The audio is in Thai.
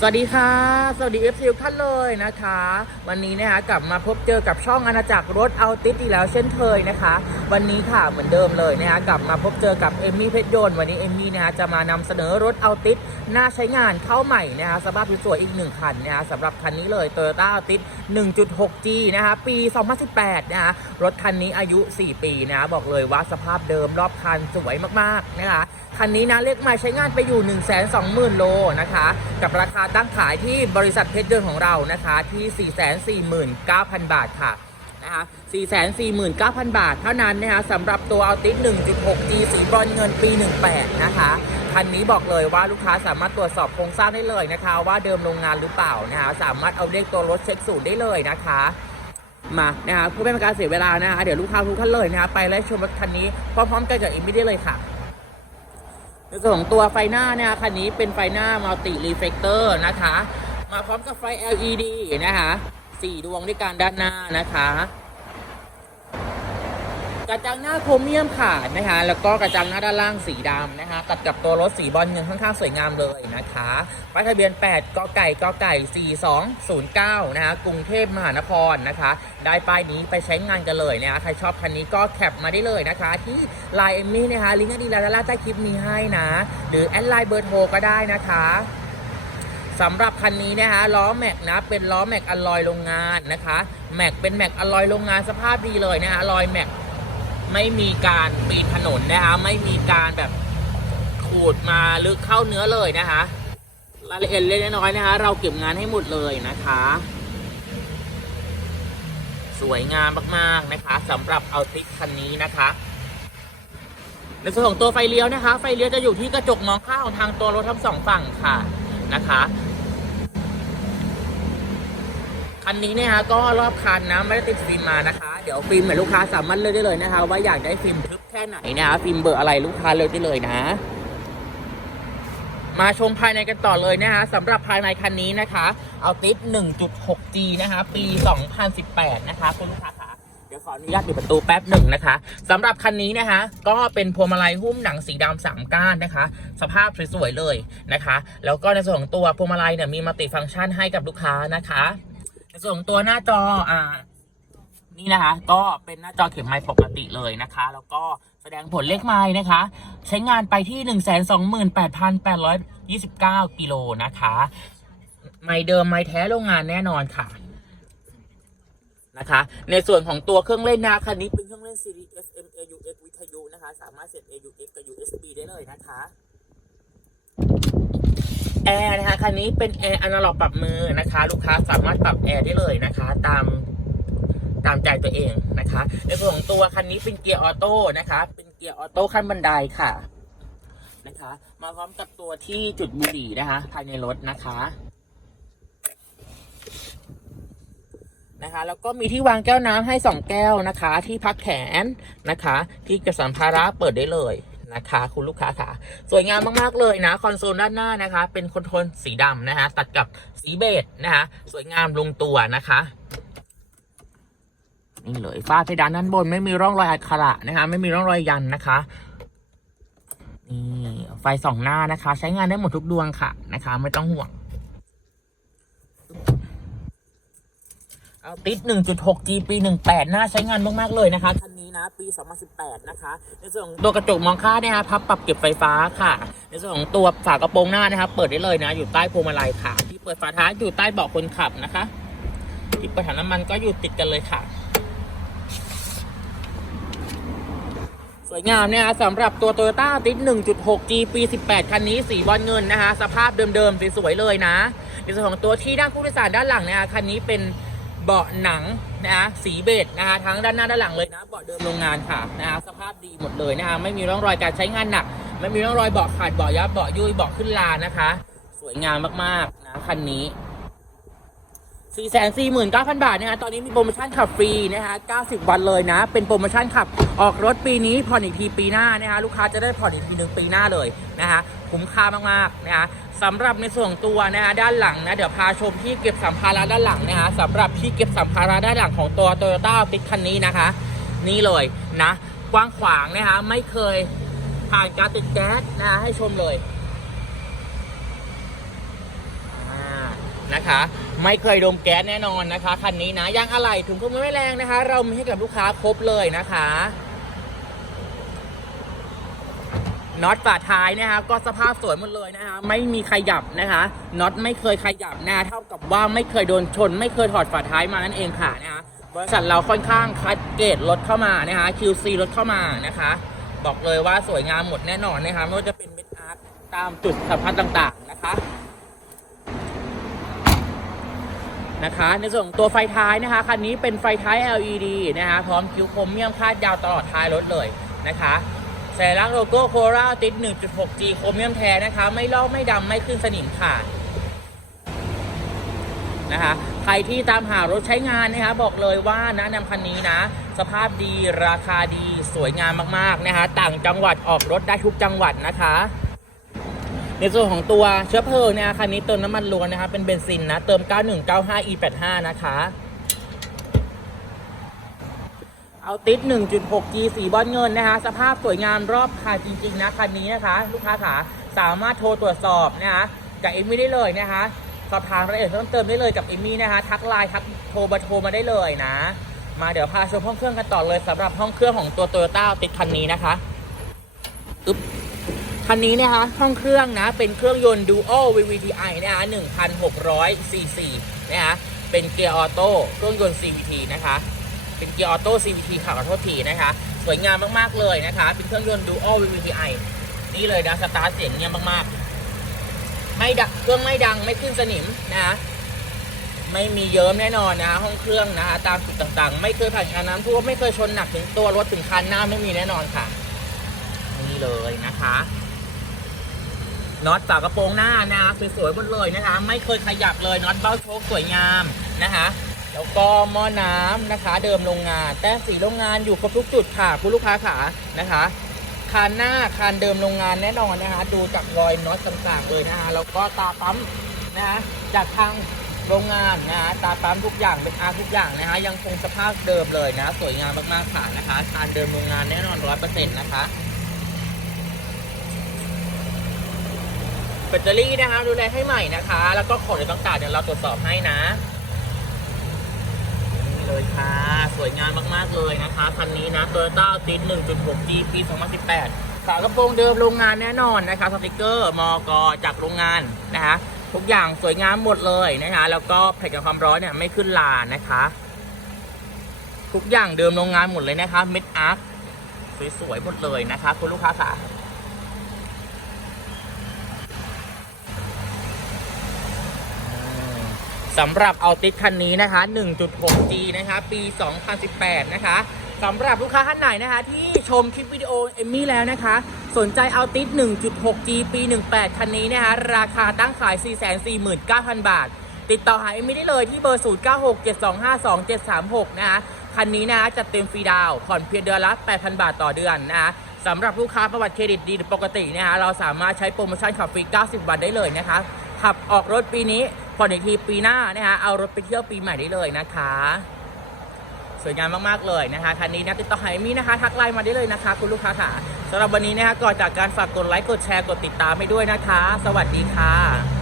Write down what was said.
สวัสดีค่ะ สวัสดีเอฟซีทุกท่านเลยนะคะ วันนี้นะคะกลับมาพบเจอกับช่องอาณาจักรรถเอาติสอีกแล้วเช่นเคยนะคะ วันนี้ค่ะเหมือนเดิมเลยนะคะกลับมาพบเจอกับเอมมี่เพชรยนต์วันนี้เอมมี่นะคะจะมานำเสนอรถเอาติสน่าใช้งานเข้าใหม่นะคะสภาพสวยๆอีกหนึ่งคันนะคะสำหรับคันนี้เลย Toyota a l t i s 1.6G นะคะปี 2018 นะคะรถคันนี้อายุ 4 ปีนะคะบอกเลยว่าสภาพเดิมรอบคันสวยมากๆนะคะ คันนี้นะเลขหมายใช้งานไปอยู่ 1 2 0 0 0 0 โลนะคะ กับราคาตั้งขายที่บริษัทเพชรเดินของเรานะคะ ที่ 449,000 บาทค่ะนะคะ449,000 บาทเท่านั้นนะคะสำหรับตัวอัลติส 1.6G สีบรอนเงินปี 18 นะคะคันนี้บอกเลยว่าลูกค้าสามารถตรวจสอบโครงสร้างได้เลยนะคะ ว่าเดิมโรงงานหรือเปล่านะคะสามารถเอาเลขตัวรถเช็คศูนย์ได้เลยนะคะมานะคะเพื่อไม่เป็นการเสียเวลานะคะเดี๋ยวลูกค้าทุกท่านเลยนะคะไปและชมรถคันนี้พร้อมๆกันกับอิมมี่ได้เลยค่ะ ในส่วนของตัวไฟหน้านะคะคันนี้เป็นไฟหน้ามัลติรีเฟกเตอร์นะคะ มาพร้อมกับไฟ LED นะคะสี่ดวงด้วยกันด้านหน้านะคะ กระจังหน้าโครเมียมค่ะนะคะแล้วก็กระจังหน้าด้านล่างสีดำนะคะตัดกับตัวรถสีบอลเงินค่อนข้างสวยงามเลยนะคะป้ายทะเบียน 8กไก่กไก่ 4209 นะคะกรุงเทพมหานครนะคะ ได้ป้ายนี้ไปใช้งานกันเลยนะคะใครชอบคันนี้ก็แคปมาได้เลยนะคะ ที่ไลน์เอมมี่นะคะลิงก์ดีลนด้านล่างใต้คลิปมีให้นะ หรือแอดไลน์เบอร์โทรก็ได้นะคะสำหรับคันนี้นะคะล้อแม็กนะเป็นล้อแม็กอลลอยโรงงานนะคะแม็กเป็นแม็กอลลอยโรงงานสภาพดีเลยนะคะรอยแม็ก ไม่มีการปีนถนนนะคะ ไม่มีการแบบขูดมาลึกเข้าเนื้อเลยนะคะรายละเอียดเล็กน้อยนะคะ เราเก็บงานให้หมดเลยนะคะ สวยงามมากๆนะคะสำหรับเอาติกคันนี้นะคะในส่วนของตัวไฟเลี้ยวนะคะ ไฟเลี้ยวจะอยู่ที่กระจกมองข้างของทางตัวรถทั้งสองฝั่งค่ะนะคะ คันนี้เนี่ยฮะก็รอบคันนะไม่ได้ติดฟิล์มมานะคะ เดี๋ยวฟิล์มเนี่ยลูกค้าสามารถเลือกได้เลยนะคะ ว่าอยากได้ฟิล์มทึบแค่ไหนนะคะฟิล์มเบอร์อะไรลูกค้าเลือกได้เลยนะ มาชมภายในกันต่อเลยนะคะสำหรับภายในคันนี้นะคะ เอาติด 1.6G นะคะ ปี 2018 นะคะคุณลูกค้าคะเดี๋ยวขออนุญาตปิดประตูแป๊บหนึ่งนะคะสำหรับคันนี้นะคะก็เป็นพวงมาลัยหุ้มหนังสีดำสามก้านนะคะ สภาพสวยๆเลยนะคะ แล้วก็ในส่วนของตัวพวงมาลัยเนี่ยมีมัลติฟังก์ชันให้กับลูกค้านะคะ ส่วนของตัวหน้าจออ่า นี่นะคะ ก็เป็นหน้าจอเข็มไม้ปกติเลยนะคะ แล้วก็แสดงผลเลขไม้นะคะ ใช้งานไปที่ 1 2 8 8 2 9 กิโลนะคะ ไม้เดิมไม้แท้โรงงานแน่นอนค่ะนะคะ ในส่วนของตัวเครื่องเล่นนะคันนี้เป็นเครื่องเล่น Series FM AUX วิทยุนะคะ สามารถเสียบ AUX กับ USB ได้เลยนะคะ แอร์นะคะคันนี้เป็นแอร์อนาล็อกปรับมือนะคะ ลูกค้าสามารถปรับแอร์ได้เลยนะคะ ตามตามใจตัวเองนะคะ ในส่วนของตัวคันนี้เป็นเกียร์ออโต้นะคะ เป็นเกียร์ออโต้ขั้นบันไดค่ะนะคะ มาพร้อมกับตัวที่จุดบุหรี่นะคะ ภายในรถนะคะนะคะแล้วก็มีที่วางแก้วน้ำให้สองแก้วนะคะ ที่พักแขนนะคะ ที่เกบสัมภาระเปิดได้เลย นะคะ คุณลูกค้าค่ะ สวยงามมากๆเลยนะ คอนโซลด้านหน้านะคะ เป็นคอนโทรลสีดำนะคะ ตัดกับสีเบจนะคะ สวยงามลงตัวนะคะนี่เลยฝ้าเพดานด้านบนไม่มีร่องรอยอักขระนะคะ ไม่มีร่องรอยยันนะคะนี่ไฟสองหน้านะคะ ใช้งานได้หมดทุกดวงค่ะนะคะ ไม่ต้องห่วง เอาติด 1.6G ปี18น่าใช้งานมาก ๆ เลยนะคะ คันนี้นะ ปี 2018 นะคะ ในส่วนของตัวกระจกมองข้างนะคะพับปรับเก็บไฟฟ้าค่ะ ในส่วนของตัวฝากระโปรงหน้านะคะเปิดได้เลยนะ อยู่ใต้พวงมาลัยค่ะ ที่เปิดฝาท้ายอยู่ใต้เบาะคนขับนะคะที่เปิดถังน้ำมันก็อยู่ติดกันเลยค่ะ สวยงามเนี่ยสำหรับตัว Toyota a l t i s 1.6G ปี 18 คันนี้ สีบอลเงินนะคะ สภาพเดิมๆ สวยๆเลยนะ ในส่วนของตัวที่ด้านผู้โดยสารด้านหลังเนะคะคันนี้เป็น เบาะหนังนะคะสีเบจนะคะทั้งด้านหน้าด้านหลังเลยนะเบาะเดิมโรงงานค่ะนะคะสภาพดีหมดเลยนะคะไม่มีร่องรอยการใช้งานหนัก ไม่มีร่องรอยเบาะขาดเบาะยับเบาะยุ่ยเบาะขึ้นลานะคะ สวยงามมากๆนะคันนี้ 4 4 9 0 0 0 บาทนะคะตอนนี้มีโปรโมชั่นขับฟรีนะคะ90 วันเลยนะ เป็นโปรโมชั่นขับออกรถปีนี้ผ่อนอีกทีปีหน้านะคะลูกค้าจะได้ผ่อนอีกทีหนึ่งปีหน้าเลยนะคะคุ้มค่ามากๆนะคะสำหรับในส่วนตัวนะคะด้านหลังนะเดี๋ยวพาชมที่เก็บสัมภาระด้านหลังนะคะสำหรับที่เก็บสัมภาระด้านหลังของตัว Toyota a l t คันนี้นะคะ นี่เลยนะกว้างขวางนะคะไม่เคยผ่านการติดแก๊สนะคะให้ชมเลยนะคะ ไม่เคยดมแก๊สแน่นอนนะคะคันนี้นะยางอะไหล่ถุงเครื่องมือไม่แรงนะคะ เรามีให้กับลูกค้าครบเลยนะคะน็อตฝาท้ายนะคะก็สภาพสวยหมดเลยนะคะไม่มีขยับนะคะน็อตไม่เคยขยับนะเท่ากับว่าไม่เคยโดนชน ไม่เคยถอดฝาท้ายมานั่นเองค่ะนะคะบริษัทเราค่อนข้างคัดเกรดรถเข้ามานะคะ QC รถเข้ามานะคะ บอกเลยว่าสวยงามหมดแน่นอนนะคะไม่ว่าจะเป็นเม็ดอาร์ตตามจุดสำคัญต่างๆนะคะ นะคะ ในส่วนตัวไฟท้ายนะคะคันนี้เป็นไฟท้าย LED นะคะพร้อมคิ้วคมเมี่ยมคาดยาวตลอดท้ายรถเลยนะคะสัญลักษณ์โลโก้โคราติด 1.6G โครเมียมแท้นะคะ ไม่ลอกไม่ดำไม่ขึ้นสนิมขาดนะคะใครที่ตามหารถใช้งานนะคะบอกเลยว่านะนำคันนี้นะ สภาพดีราคาดีสวยงามมากๆนะคะต่างจังหวัดออกรถได้ทุกจังหวัดนะคะ ในส่วนของตัวเชื้อเพลิงเนี่ยคันนี้เติมน้ำมันล้วนนะคะเป็นเบนซินนะ เติม 9195 E85 นะคะ เอาติด 1.6G สีบอลเงินนะคะ สภาพสวยงามรอบคันจริง ๆ นะ คันนี้นะคะ ลูกค้าขาสามารถโทรตรวจสอบนะคะกับเอมมี่ได้เลยนะคะ สอบถามรายละเอียดเพิ่มเติมได้เลยกับเอมมี่นะคะ ทักไลน์ทักโทรเบอร์โทรมาได้เลยนะ มาเดี๋ยวพาชมห้องเครื่องกันต่อเลยสำหรับห้องเครื่องของตัว Toyota ติดคันนี้นะคะอึ๊บ คันนี้นะคะห้องเครื่องนะ เป็นเครื่องยนต์ Dual VVTi นะคะ1,600 cc นะคะเป็นเกียร์ออโต้เครื่องยนต์ CVT นะคะ เป็นเกียร์ออโต้ CVT ค่ะขอโทษทีนะคะ สวยงามมากๆเลยนะคะ เป็นเครื่องยนต์ Dual VVTi นี่เลยนะสตาร์ทเสียงเงียบมากๆ ไม่ดังเครื่องไม่ดังไม่ขึ้นสนิมนะคะไม่มีเยิ้มแน่นอนนะห้องเครื่องนะคะตามจุดต่างๆ ไม่เคยผ่านการน้ำท่วมไม่เคยชนหนักถึงตัวรถถึงคันหน้าไม่มีแน่นอนค่ะ นี่เลยนะคะ น็อตฝากระโปรงหน้านะคะสวยๆหมดเลยนะคะ ไม่เคยขยับเลยน็อตเบ้าโชคสวยงามนะคะแล้วก็หม้อน้ำนะคะ เดิมโรงงาน แต้มสีโรงงานอยู่ครบทุกจุดค่ะคุณลูกค้าขานะคะคานหน้าคานเดิมโรงงานแน่นอนนะคะ ดูจากรอยน็อตต่างๆเลยนะคะแล้วก็ตาปั๊มนะคะจากทางโรงงานนะคะตาปั๊มทุกอย่างเป็นอาร์ทุกอย่างนะคะ ยังคงสภาพเดิมเลยนะ สวยงามมากๆค่ะนะคะคานเดิมโรงงานแน่นอนร้อยเปอร์เซ็นต์นะคะ แบตเตอรี่นะคะดูแลให้ใหม่นะคะ แล้วก็ของต่างๆเดี๋ยวเราตรวจสอบให้นะนี่เลยค่ะ สวยงามมากๆเลยนะคะคันนี้นะ Toyota c 1 1.6G ปี2018ฝากระโปรงเดิมโรงงานแน่นอนนะคะสติกเกอร์มอกจากโรงงานนะคะทุกอย่างสวยงามหมดเลยนะคะ แล้วก็แผ่นกันความร้อนเนี่ยไม่ขึ้นลานะคะ ทุกอย่างเดิมโรงงานหมดเลยนะคะเม็ดอาร์คสวยๆหมดเลยนะคะ คุณลูกค้าค่ะ สำหรับเอาติดคันนี้นะคะ 1.6G นะคะ ปี 2018 นะคะสำหรับลูกค้าท่านไหนนะคะ ที่ชมคลิปวิดีโอเอมมี่แล้วนะคะ สนใจเอาติด 1.6G ปี 18 คันนี้นะคะ ราคาตั้งขาย 449,000 บาท ติดต่อหาเอมมี่ได้เลยที่เบอร์ 0967252736 นะคะ คันนี้นะคะจัดเต็มฟรีดาวผ่อนเพียงเดือนละ 8,000 บาทต่อเดือนนะคะสำหรับลูกค้าประวัติเครดิตดีปกตินะคะเราสามารถใช้โปรโมชั่นขับฟรี 90 วันได้เลยนะคะขับออกรถปีนี้ ผ่อนอีกทีปีหน้านะคะเอารถไปเที่ยวปีใหม่ได้เลยนะคะ สวยงามมากๆเลยนะคะคันนี้นะติดต่อหาเอมมี่นะคะ ทักไลน์มาได้เลยนะคะ คุณลูกค้าค่ะสำหรับวันนี้นะคะก่อนจากการฝากกดไลค์กดแชร์กดติดตามให้ด้วยนะคะ สวัสดีค่ะ